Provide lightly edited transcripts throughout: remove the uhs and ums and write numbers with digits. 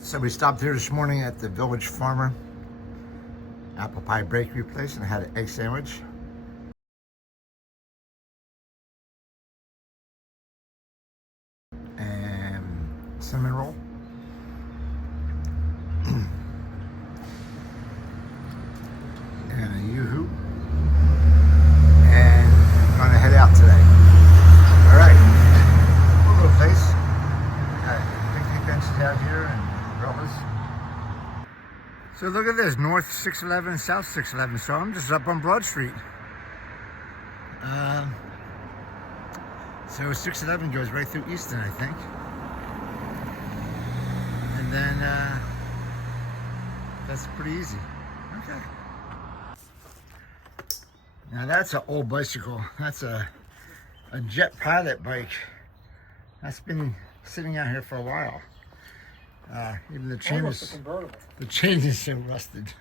So we stopped here this morning at the Village Farmer apple pie bakery place and had an egg sandwich. And cinnamon roll. And a yoo-hoo. And I'm gonna head out today. All right, cool little place. Got picnic benches out here and umbrellas. So look at this, North 611 and South 611. So I'm just up on Broad Street. So 611 goes right through Easton, I think. And then that's pretty easy. Okay. Now that's an old bicycle. That's a Jet Pilot bike. That's been sitting out here for a while. Even the chain is so rusted.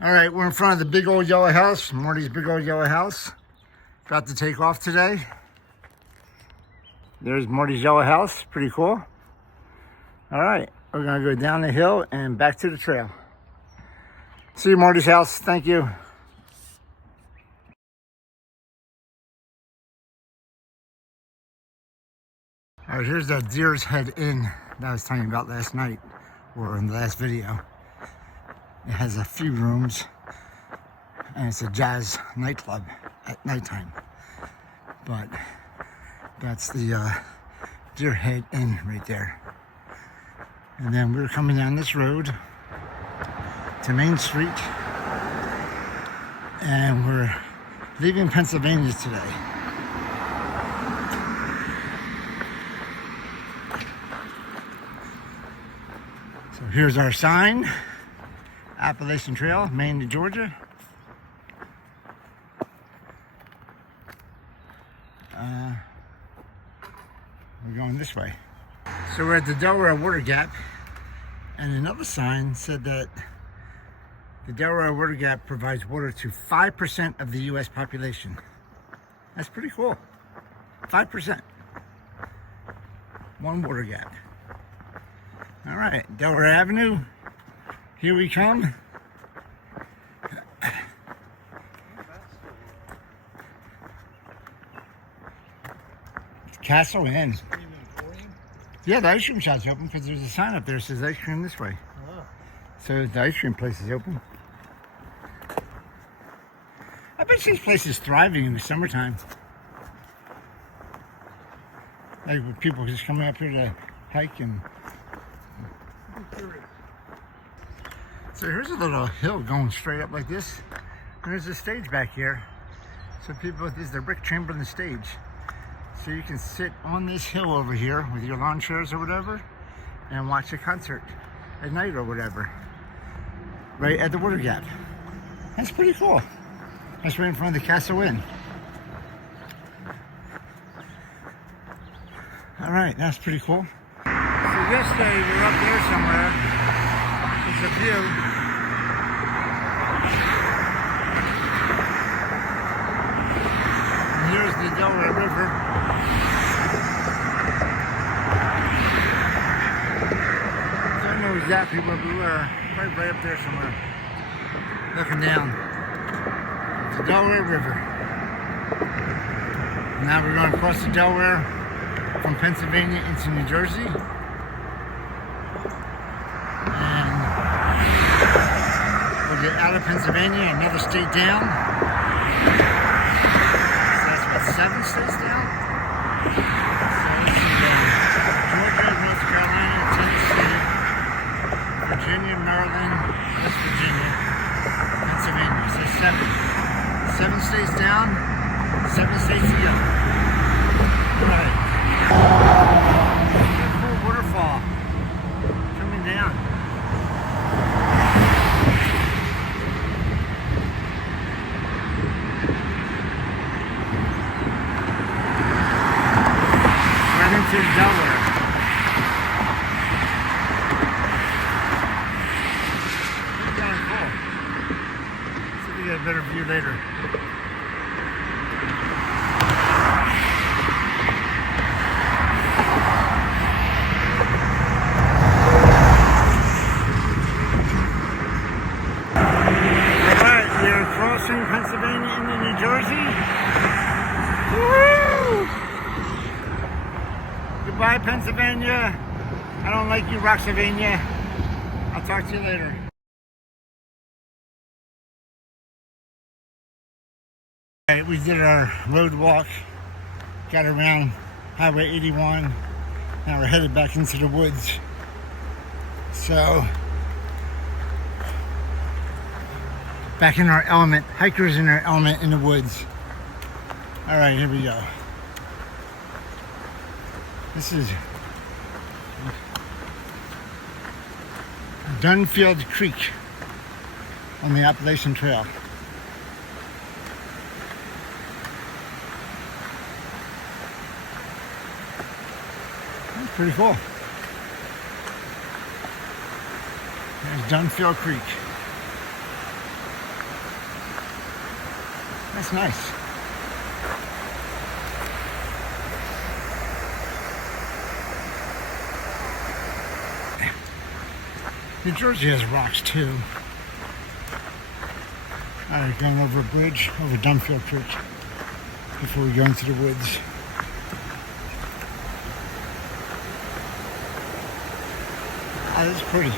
All right, we're in front of the big old yellow house, Morty's big old yellow house. About to take off today. There's Morty's yellow house, pretty cool. All right, we're gonna go down the hill and back to the trail. See you, Morty's house, thank you. All right, here's the Deer's Head Inn that I was telling you about last night, or in the last video. It has a few rooms, and it's a jazz nightclub at nighttime. But that's the Deer Head Inn right there. And then we're coming down this road to Main Street, and we're leaving Pennsylvania today. So here's our sign, Appalachian Trail, Maine to Georgia. We're going this way. So we're at the Delaware Water Gap, and another sign said that the Delaware Water Gap provides water to 5% of the U.S. population. That's pretty cool. 5%. One water gap. All right, Delaware Avenue, here we come. It's Castle Inn. Yeah, the ice cream shop's open because there's a sign up there that says ice cream this way. Oh. So the ice cream place is open. I bet this place is thriving in the summertime. Like with people just coming up here to hike and... So here's a little hill going straight up like this. And there's a stage back here. So people, this is the brick chamber in the stage. So you can sit on this hill over here with your lawn chairs or whatever and watch a concert at night or whatever. Right at the Water Gap. That's pretty cool. That's right in front of the Castle Inn. All right, that's pretty cool. So yesterday we were up there somewhere. It's a view. And here's the Delaware River. Don't know exactly where we were. Probably right up there somewhere. Looking down. The Delaware River. Now we're going across the Delaware from Pennsylvania into New Jersey. And we'll get out of Pennsylvania, another state down. So that's what, 7 states down? So let's see then. Georgia, North Carolina, Tennessee, Virginia, Maryland, West Virginia, Pennsylvania. So 7 states down, 7 states to go. All right. A cool waterfall coming down. Right into Delaware. Pretty darn cool. See if we get a better view later. Pennsylvania into New Jersey. Woo! Goodbye, Pennsylvania. I don't like you, Rocksavania. I'll talk to you later. Alright, we did our road walk. Got around Highway 81. Now we're headed back into the woods. So, back in our element. Hikers in our element in the woods. Alright, here we go. This is Dunfield Creek on the Appalachian Trail. That's pretty cool. There's Dunfield Creek. That's nice. New Jersey has rocks too. Alright, going over a bridge over Dunfield Creek before we go into the woods. Oh, this is pretty.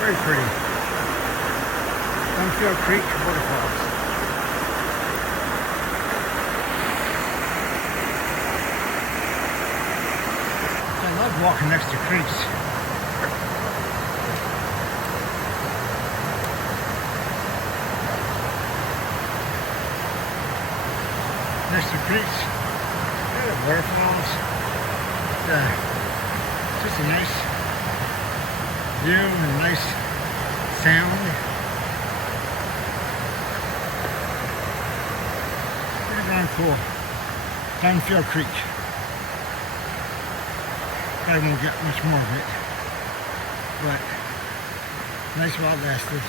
Very pretty. Dunfield Creek waterfalls. I love walking next to creeks. Next to creeks. Waterfalls. Just a nice view and a nice sound. Pretty darn cool. Dunfield Creek. I won't get much more of it, but nice while it lasted.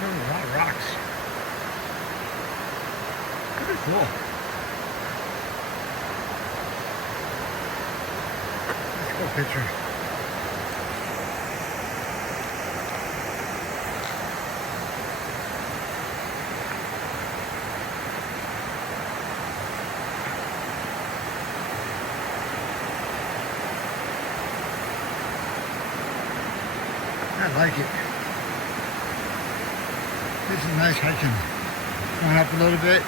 A lot of rocks. Pretty cool. Picture. I like it. This is nice hiking. Going up a little bit,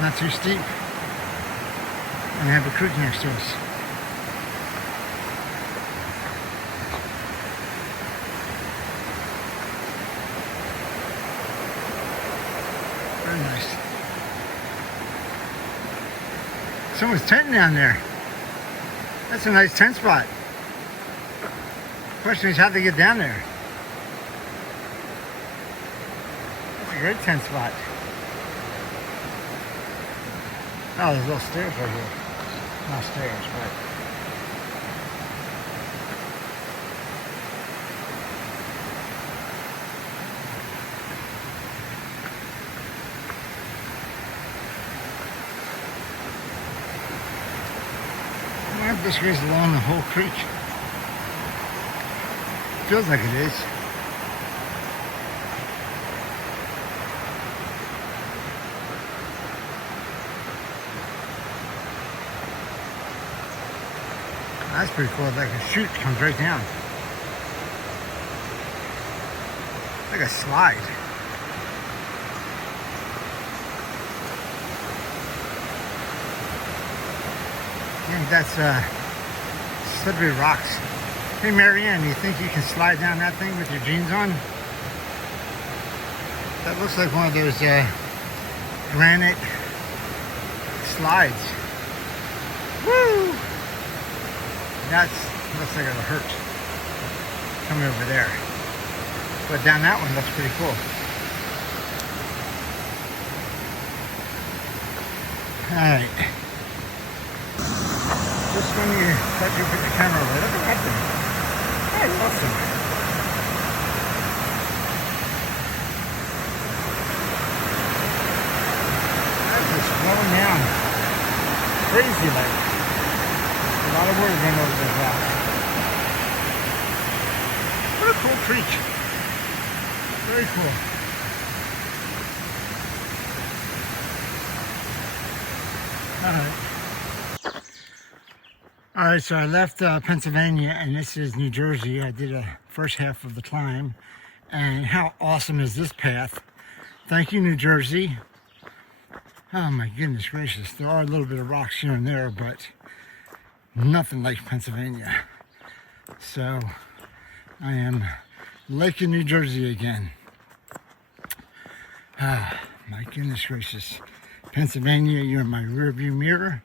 not too steep, and we have a creek next to us. Very nice. Someone's tenting down there. That's a nice tent spot. Question is how they get down there. That's a great tent spot. Oh, there's little stairs right here. Not stairs, but this goes along the whole creek. Feels like it is. That's pretty cool. Like a chute comes right down. Like a slide. I think that's slippery rocks. Hey Marianne, you think you can slide down that thing with your jeans on? That looks like one of those granite slides. Woo! That looks like it'll hurt coming over there. But down that one looks pretty cool. Alright. Just when you start to put the camera away. Look at that thing. That's awesome. That's just slowing down. Crazy like. A lot of water running over those rocks. What a cool creek. Very cool. Alright, so I left Pennsylvania and this is New Jersey. I did a first half of the climb. And how awesome is this path? Thank you, New Jersey. Oh my goodness gracious. There are a little bit of rocks here and there, but nothing like Pennsylvania. So I am liking New Jersey again. Ah, my goodness gracious. Pennsylvania, you're my rearview mirror.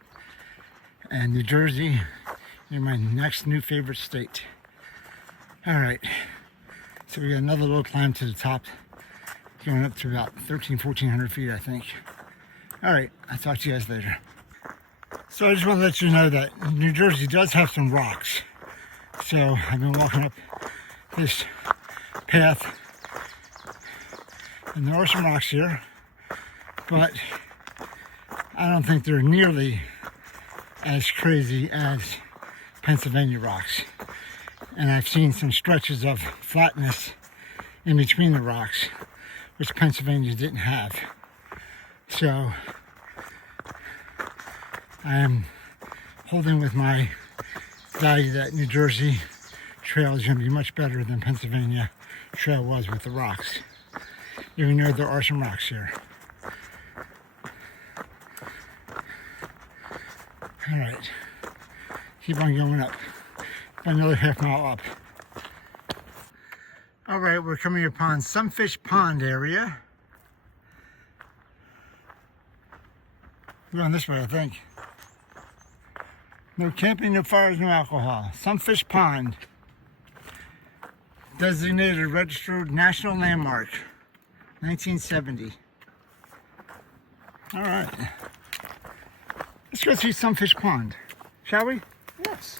And New Jersey, you're my next new favorite state. All right, so we got another little climb to the top, going up to about 1,400 feet, I think. All right, I'll talk to you guys later. So I just want to let you know that New Jersey does have some rocks. So I've been walking up this path, and there are some rocks here, but I don't think they're nearly as crazy as Pennsylvania rocks. And I've seen some stretches of flatness in between the rocks, which Pennsylvania didn't have. So I am holding with my value that New Jersey trail is going to be much better than Pennsylvania trail was with the rocks, even though there are some rocks here. All right, keep on going up, about another half mile up. All right, we're coming upon Sunfish Pond area. We're going this way, I think. No camping, no fires, no alcohol. Sunfish Pond, designated registered national landmark, 1970. All right. Let's go see Sunfish Pond, shall we? Yes.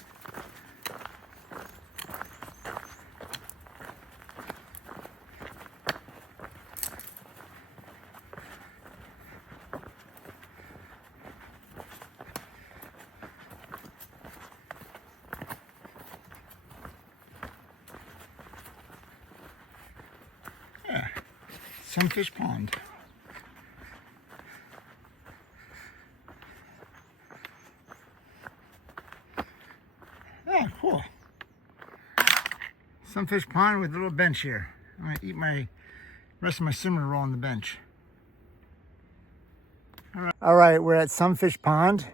Yeah, Sunfish Pond. Yeah, cool. Sunfish Pond with a little bench here. I'm gonna eat my rest of my cinnamon roll on the bench. All right, we're at Sunfish Pond,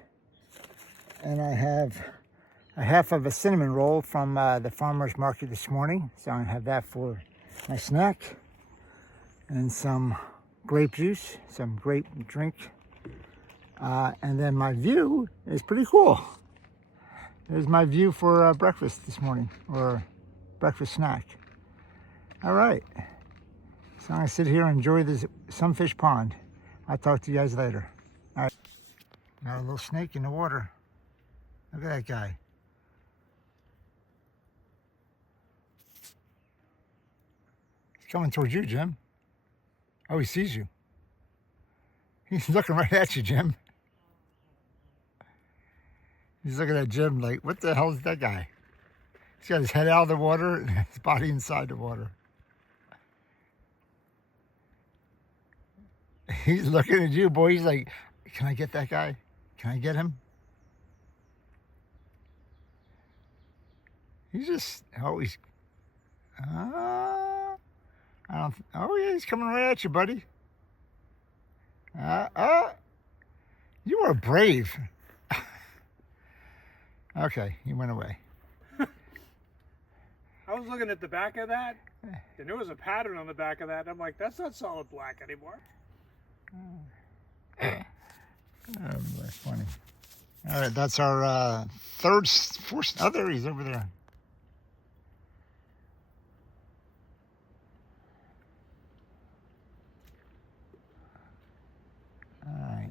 and I have a half of a cinnamon roll from the farmer's market this morning. So I'm gonna have that for my snack, and some grape juice, some grape drink, and then my view is pretty cool. There's my view for breakfast this morning, or breakfast snack. All right, so I'm gonna sit here and enjoy this Sunfish Pond. I'll talk to you guys later. All right, got a little snake in the water. Look at that guy. He's coming towards you, Jim. Oh, he sees you. He's looking right at you, Jim. He's looking at Jim like, what the hell is that guy? He's got his head out of the water and his body inside the water. He's looking at you, boy. He's like, can I get that guy? Can I get him? He's just, oh, he's, I don't, oh yeah, he's coming right at you, buddy. You are brave. Okay, he went away. I was looking at the back of that, and there was a pattern on the back of that. I'm like, that's not solid black anymore. Oh, that's funny. All right, that's our fourth, oh, there he is over there. All right.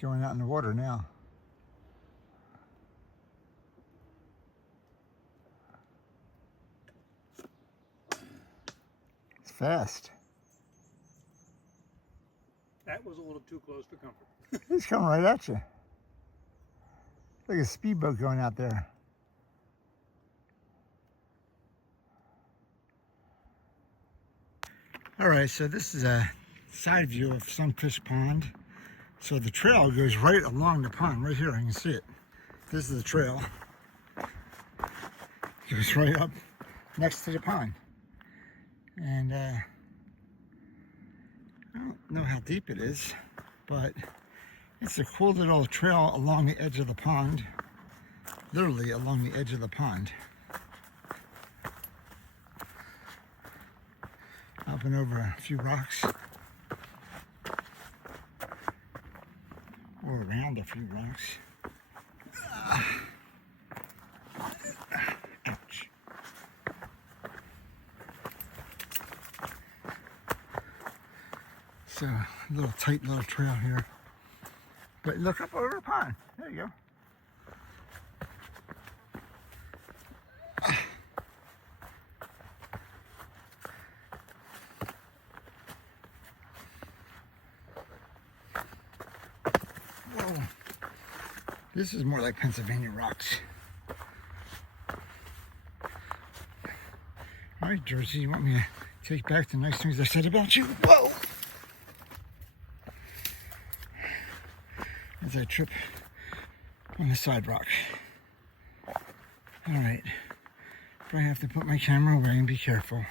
going out in the water now. It's fast. That was a little too close for comfort. He's coming right at you. It's like a speedboat going out there. All right, so this is a side view of Sunfish Pond. So the trail goes right along the pond, right here, I can see it. This is the trail. It goes right up next to the pond. And I don't know how deep it is, but it's a cool little trail along the edge of the pond. Literally along the edge of the pond. Up and over a few rocks. Or around a few rocks. Ouch. So, a little tight little trail here. But look up over the pond. There you go. Whoa. This is more like Pennsylvania rocks. All right, Jersey, you want me to take back the nice things I said about you? Whoa! As I trip on the side rock. All right, but I have to put my camera away and be careful.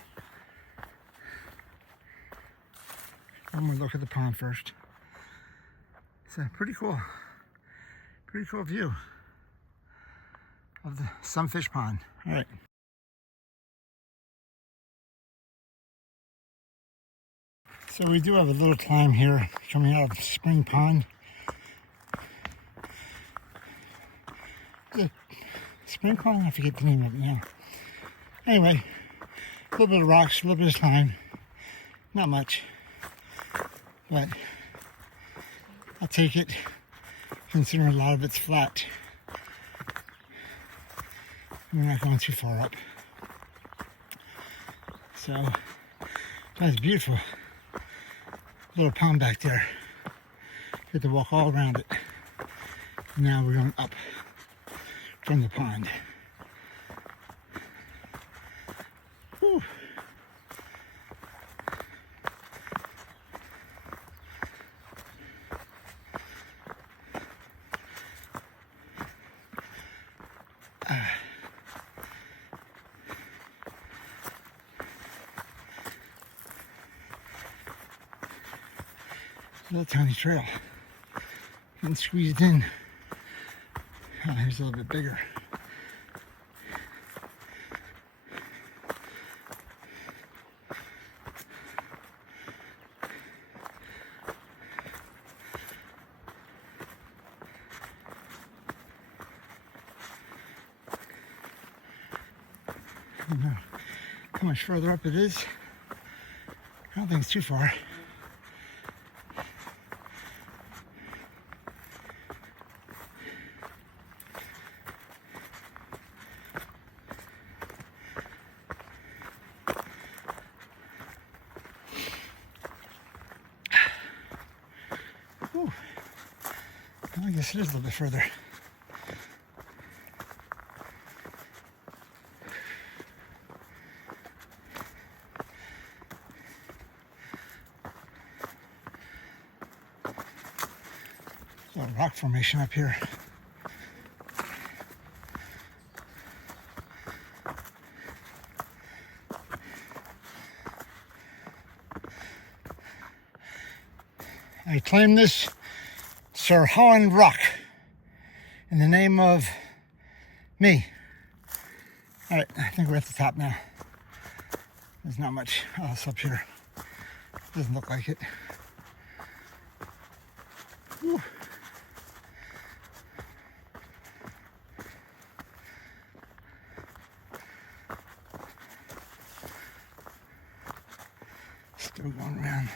One more look at the pond first. It's a pretty cool view of the Sunfish Pond. All right. So we do have a little climb here coming out of Spring Pond. The Spring Pond? I forget the name of it now. Anyway, a little bit of rocks, a little bit of slime. Not much. But I'll take it, considering a lot of it's flat. We're not going too far up. So, that's beautiful. Little pond back there. Get to walk all around it. Now we're going up from the pond. Whew. Little tiny trail, getting squeezed in. Oh, here's a little bit bigger. I don't know how much further up it is. I don't think it's too far. Ooh. I guess it is a little bit further. There's a rock formation up here. I claim this Sir Holland Rock in the name of me. All right, I think we're at the top now. There's not much else up here. Doesn't look like it. Whew. Still going around.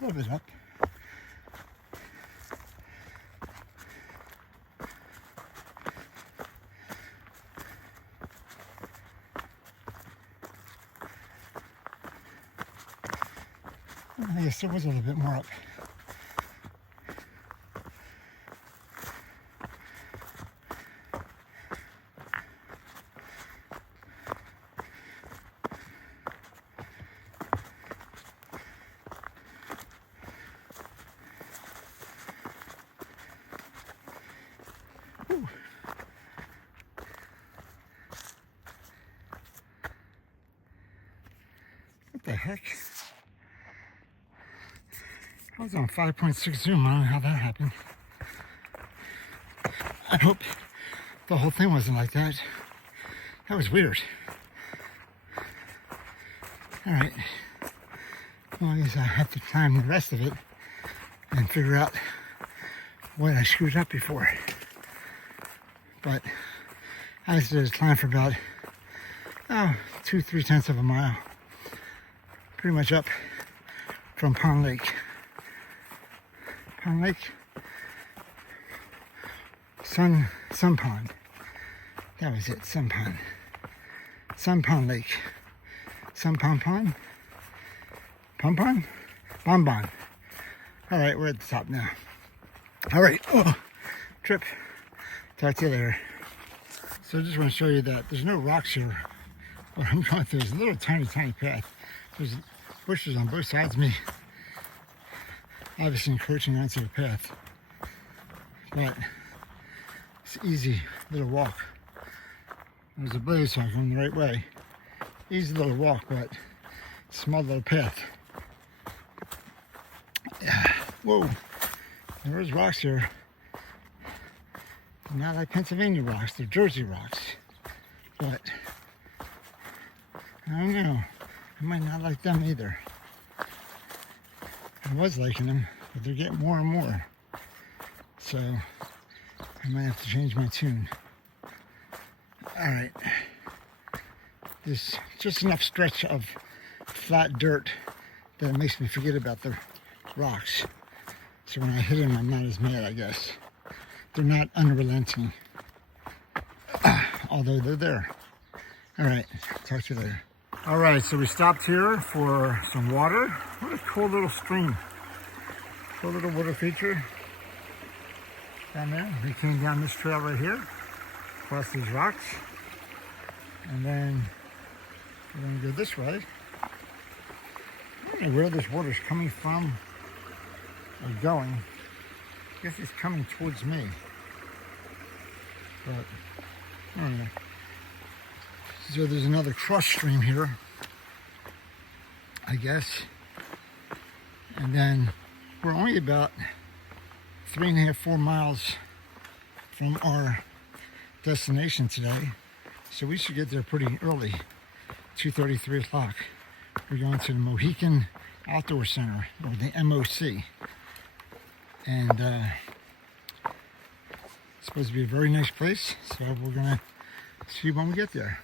A little bit up. I guess there was a little bit more up. What the heck? I was on 5.6 zoom. I don't know how that happened. I hope the whole thing wasn't like that. That was weird. Alright. Well, I guess I have to time the rest of it and figure out what I screwed up before. But I just did a climb for about 2-3 tenths of a mile. Pretty much up from Pond Lake. Pond Lake? Sun Pond. That was it, Sun Pond. Sun Pond Lake. Sun Pond Pond? Pond Pond? Bon Bon. Alright, we're at the top now. Alright, trip. Talk to you later. So I just want to show you that there's no rocks here. What I'm going through is a little tiny path. There's bushes on both sides of me, obviously encroaching onto the path. But it's easy little walk. There's a blaze, so I'm going the right way. Easy little walk, but small little path. Whoa, there is rocks here. They're not like Pennsylvania rocks, they're Jersey rocks. But I don't know. I might not like them either. I was liking them, but they're getting more and more. So I might have to change my tune. Alright. There's just enough stretch of flat dirt that it makes me forget about the rocks. So when I hit them, I'm not as mad, I guess. They're not unrelenting. Although they're there. Alright, talk to you later. Alright, so we stopped here for some water. What a cool little stream. Cool little water feature down there. We came down this trail right here, across these rocks. And then we're going to go this way. I don't know where this water's coming from or going. I guess it's coming towards me. But, I don't know. So there's another cross stream here, I guess. And then we're only about 3.5-4 miles from our destination today. So we should get there pretty early, 2:30, 3 o'clock. We're going to the Mohican Outdoor Center, or the MOC. And it's supposed to be a very nice place, so we're gonna see when we get there.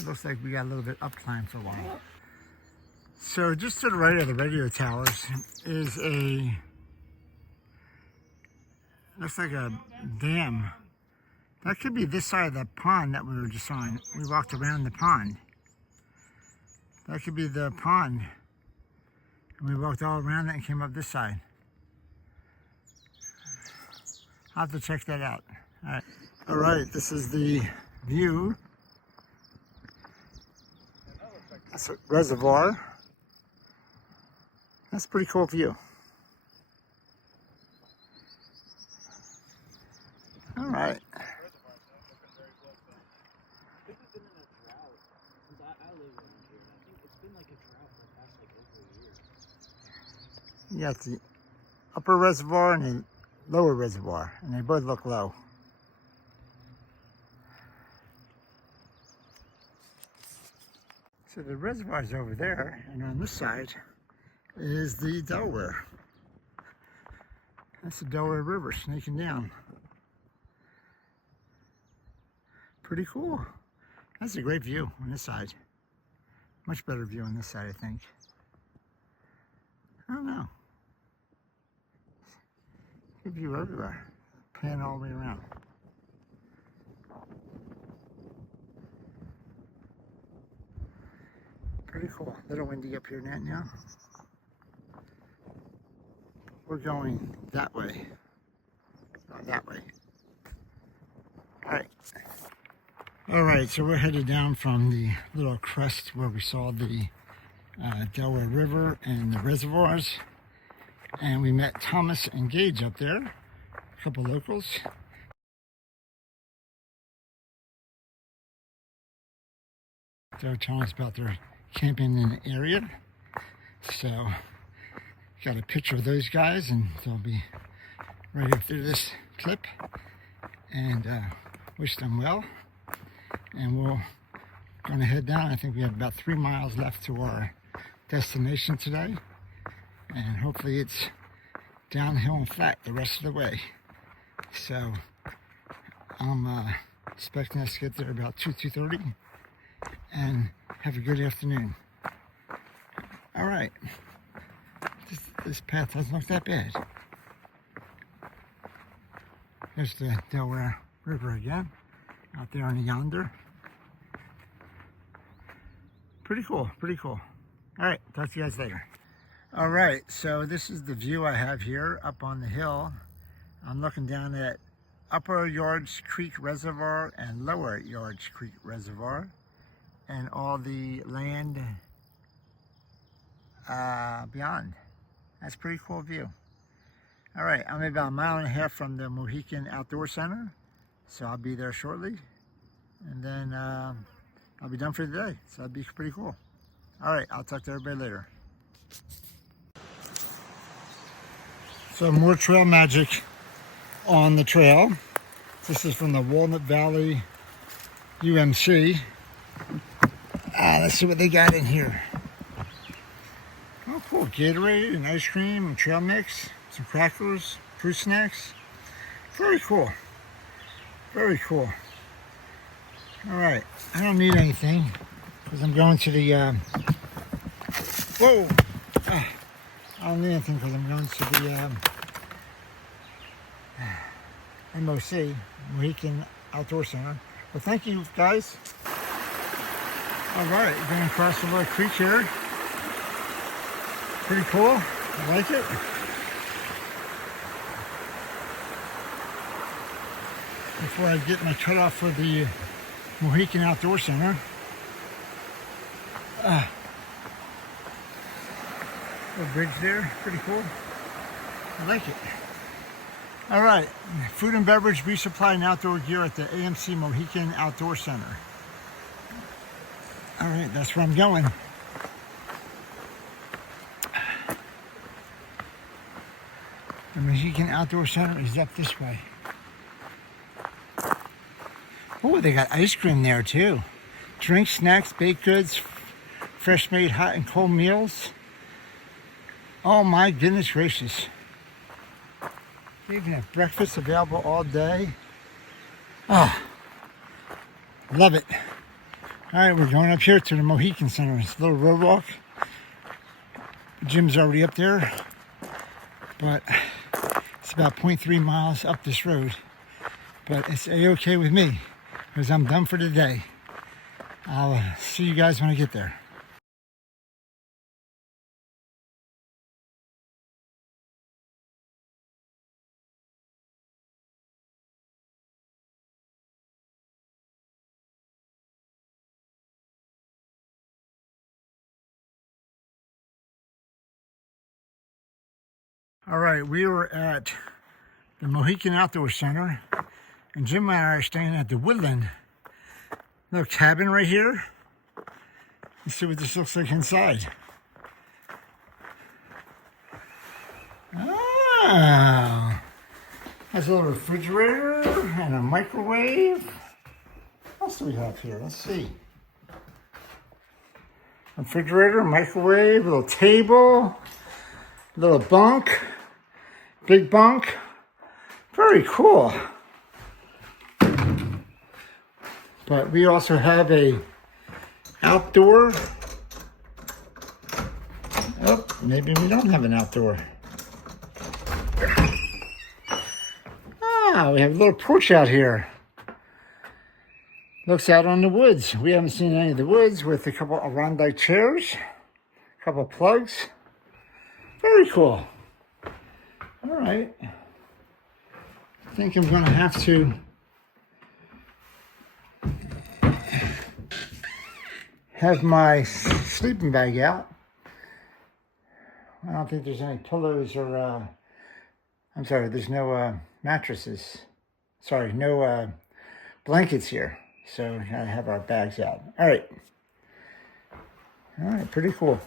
It looks like we got a little bit up climb for a while. So just to the right of the radio towers is looks like a dam. That could be this side of the pond that we were just on. We walked around the pond. That could be the pond. And we walked all around it and came up this side. I'll have to check that out. All right, this is the view. That's a reservoir. That's a pretty cool view. All right. You got the upper reservoir and the lower reservoir, and they both look low. So the reservoir's over there, and on this side is the Delaware. That's the Delaware River snaking down. Pretty cool. That's a great view on this side. Much better view on this side, I think. I don't know. Good view everywhere. Pan all the way around. Pretty cool. A little windy up here now. we're going that way. Going that way. All right, so we're headed down from the little crest where we saw the Delaware River and the reservoirs. And we met Thomas and Gage up there, a couple locals. They're telling us about their camping in the area. So, got a picture of those guys, and they'll be right after this clip. And wish them well. And we're going to head down. I think we have about 3 miles left to our destination today. And hopefully it's downhill and flat the rest of the way. So I'm expecting us to get there about 2:30 and have a good afternoon. All right, this path doesn't look that bad. There's the Delaware River again, out there on yonder. Pretty cool, pretty cool. All right, talk to you guys later. All right, so this is the view I have here up on the hill. I'm looking down at Upper Yards Creek Reservoir and Lower Yards Creek Reservoir and all the land beyond. That's a pretty cool view. All right, I'm about 1.5 miles from the Mohican Outdoor Center, so I'll be there shortly. And then I'll be done for the day, so that'd be pretty cool. All right, I'll talk to everybody later. So more trail magic on the trail. This is from the Walnut Valley UMC. Let's see what they got in here. Oh, cool. Gatorade and ice cream and trail mix, some crackers, fruit snacks. Very cool. Very cool. All right. I don't need anything because I'm going to the... whoa! I don't need anything because I'm going to the MOC, Mohican Outdoor Center. Well, thank you guys. All right, we're going to cross the little creek here. Pretty cool. I like it. Before I get my cutoff for the Mohican Outdoor Center. Little bridge there, pretty cool. I like it. All right, food and beverage resupply and outdoor gear at the AMC Mohican Outdoor Center. All right, that's where I'm going. The Mohican Outdoor Center is up this way. Oh, they got ice cream there too. Drinks, snacks, baked goods, fresh made hot and cold meals. Oh my goodness gracious. They even have breakfast available all day. Ah, love it. All right, we're going up here to the Mohican Center. It's a little road walk. The gym's already up there, but it's about 0.3 miles up this road. But it's a-okay with me because I'm done for the day. I'll see you guys when I get there. All right, we were at the Mohican Outdoor Center, and Jim and I are staying at the Woodland little cabin right here. Let's see what this looks like inside. Oh, has a little refrigerator and a microwave. What else do we have here? Let's see. Refrigerator, microwave, little table, little bunk, big bunk. Very cool. But we also have a outdoor. Oh, maybe we don't have an outdoor. Ah, we have a little porch out here. Looks out on the woods. We haven't seen any of the woods with a couple of Arondite chairs, a couple of plugs. Very cool. All right. I think I'm going to have to have my sleeping bag out. I don't think there's any pillows or, I'm sorry, there's no mattresses. Sorry, no blankets here. So I have our bags out. All right. All right, pretty cool.